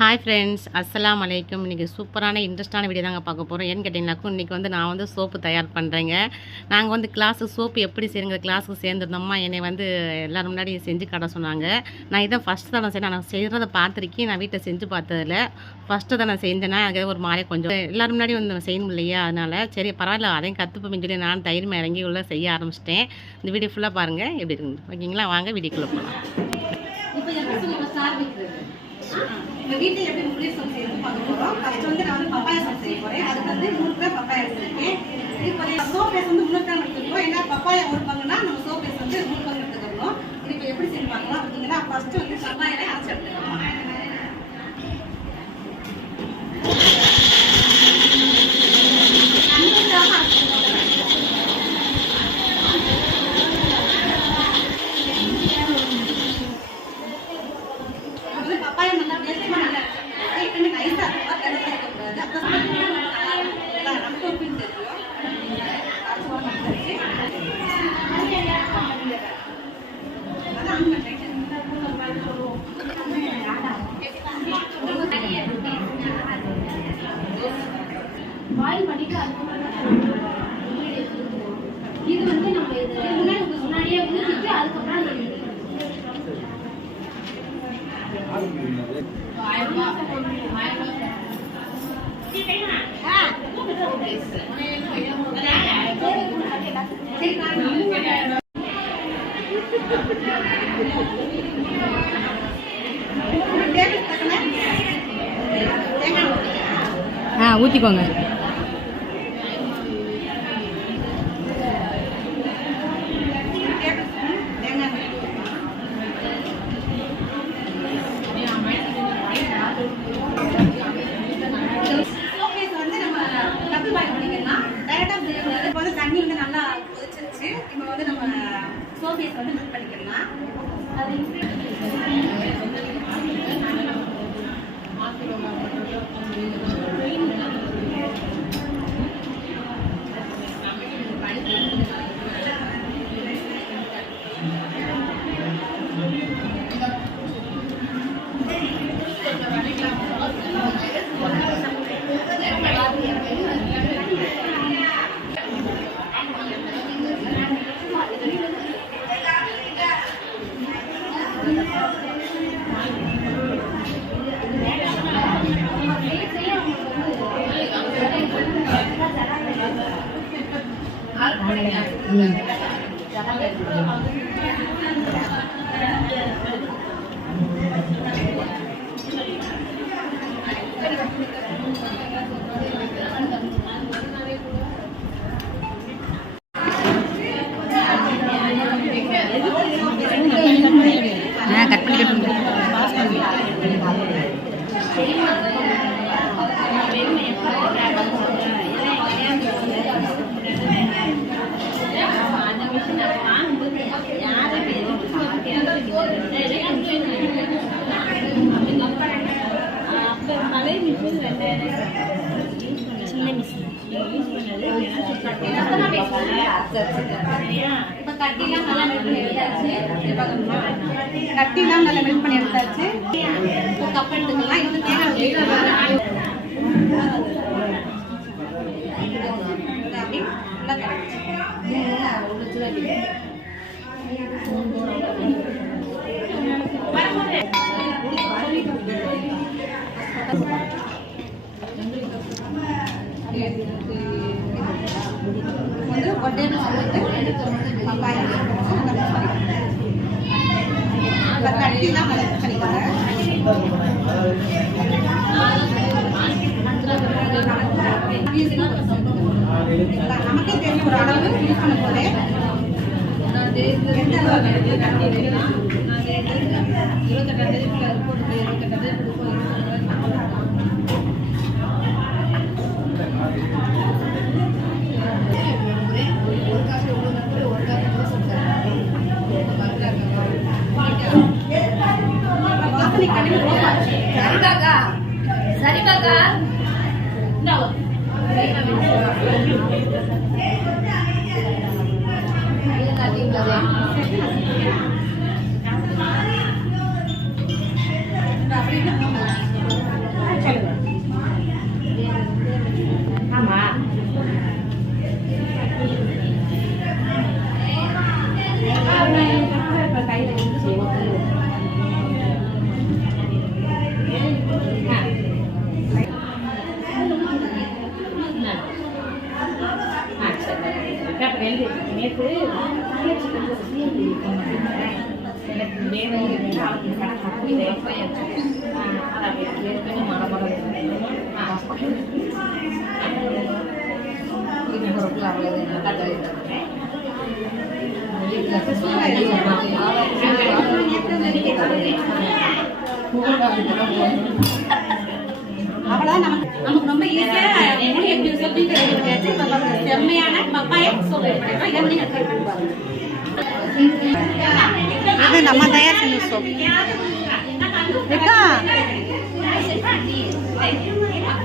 Hi friends, அஸ்ஸலாமு அலைக்கும். இன்றைக்கி சூப்பரான இன்ட்ரெஸ்ட்டான வீடியோ தாங்க பார்க்க போகிறோம். ஏன்னு கேட்டிங்கனாக்கும், இன்றைக்கி நான் சோப்பு தயார் பண்ணுறேங்க. நாங்கள் சோப்பு எப்படி செய்யுங்கிற கிளாஸுக்கு சேர்ந்துருந்தோம்மா. என்னை எல்லோரும் முன்னாடி செஞ்சு காட்ட சொன்னாங்க. நான் இதான் ஃபஸ்ட்டு தான் செய்யணும். நான் செய்கிறத பார்த்துருக்கேன். நான் வீட்டில் செஞ்சு பார்த்ததில்ல. ஃபஸ்ட்டு தான் நான் செஞ்சேன்னா அது ஒரு மாதிரி கொஞ்சம் எல்லோரும் முன்னாடி செய்யணும் இல்லையா, அதனால் சரி பரவாயில்ல அதையும் கற்றுப்போம்னு சொல்லி நான் தைரியமாக இறங்கி உள்ள செய்ய ஆரம்பிச்சிட்டேன். இந்த வீடியோ ஃபுல்லாக பாருங்கள் எப்படி இருக்குது ஓகேங்களா. வாங்க வீடியோக்குள்ளே போகலாம். இப்போ வீட்டில் எப்படி முள்ளி சோப் செய்யணும்னு பார்க்க போகிறோம். ஃபஸ்ட்டு நான் பப்பாயா சோப் செய்ய போகிறேன். அதுக்கு 3 கிராம் பப்பாயா எடுத்துருக்கேன். இப்போ சோப் பேஸ்ட் 3 கிராம் எடுத்துருக்கோம். ஏன்னா பப்பாயா 1 பங்குனா நம்ம சோப் பேஸ்ட் 3 பங்கு எடுத்துக்கணும். இது இப்போ எப்படி செய்ய பார்க்கலாம் பார்த்தீங்கன்னா, ஃபஸ்ட்டு பப்பாயாவை அரைச்சி எடுத்துக்கலாம். பாயில் பண்ணிட்டு இது நம்ம இது முன்னாடியே ஊற்றிட்டு அதுக்கப்புறம் ஊற்றிக்கோங்க. தண்ணி நல்லா கொதிச்சிருச்சு. இப்போ நம்ம சோப் பேஸ்ட் மிக்ஸ் பண்ணிக்கலாம். கட் பண்ணிட்டு கட்டிலாம் நல்லா மெல்ட் பண்ணி எடுத்தாச்சு. கப் எடுத்துக்கலாம். இது தேங்காய் கட்டிலாம் கலெக்ட் பண்ணிக்கோங்க. நமக்கே தெரியும் ஒரு அளவு யூஸ் பண்ண போதே எந்த அளவு சரி காக்கா அப்படி நேற்று எனக்கு வேணும் அவனுக்கு கணக்கு புரியுது கொஞ்சம் மரமரம் அவ்வளவு நல்லா தருகிறேன் அவ்வளோதான் நமக்கு ரொம்ப ஈஸியாக எப்படி சொல்லிட்டு செம்மையான பப்பாயா சோப்பு பண்ணிடுறோம். இதை நீங்கள் ட்ரை பண்ணி பாருங்க. இது நம்ம தயார் செஞ்ச சோப்பு.